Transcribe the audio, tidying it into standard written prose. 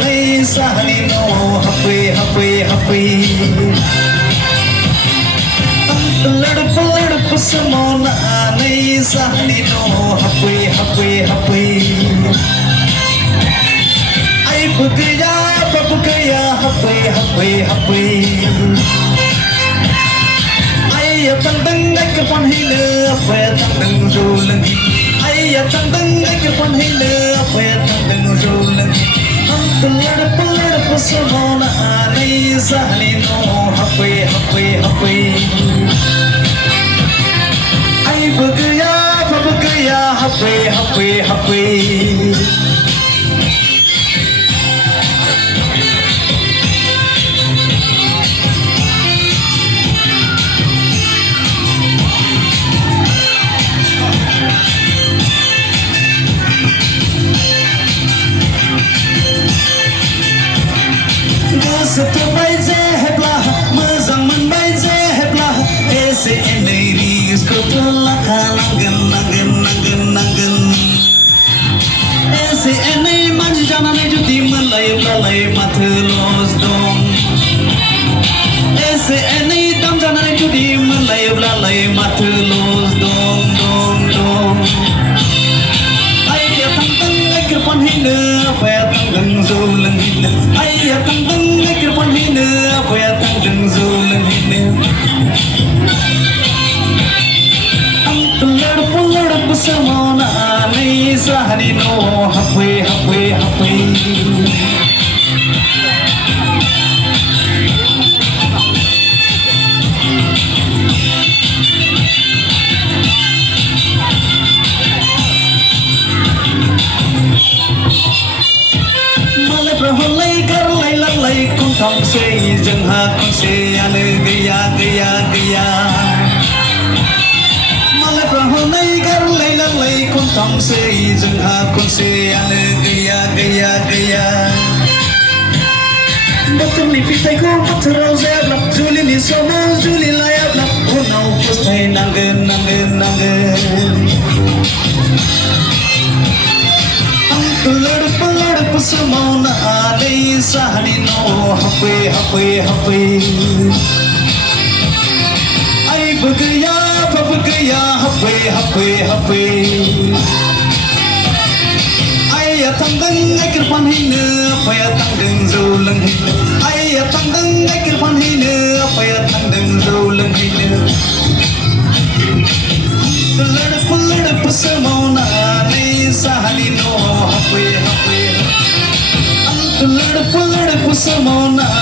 nay sahani no happy लड़प समोना nay sahani no happy ay bugaya happy ay tang dang ay kapon hile apa tang dang rolan ay tang dang ay kapon hile apa tang dang rolan लड़प समोना nay sahani no happy ay bugaya happy Satu baije heblah, mazang man baije heblah. Ese eneri iskoto langan. Ese eneri manji jana ne judi malay matlos dong. Ese eneri dam jana ne judi malay matlos dong. Ay tang ay kirpan hina, ay tang zulang hina. Ay tang ay kirpan hina, ay tang zulang hina. Lड़प समोना nay sahani no happy lay con thong se dừng ha con se ane gaya malay prahon nay gar lay con thong se dừng ha con se ane gaya Batum ni pitay ko patraw zebla Juli ni somo Juli layabla Unaw pustay nangen लड़प समोना nay sahani no happy ay bugaya happy ay tang dang ay kirpan hina ay tang dang zulang hina ay tang dang ay kirpan hina ay tang dang zulang hina लड़प समोना nay sahani no happy लड़प समोना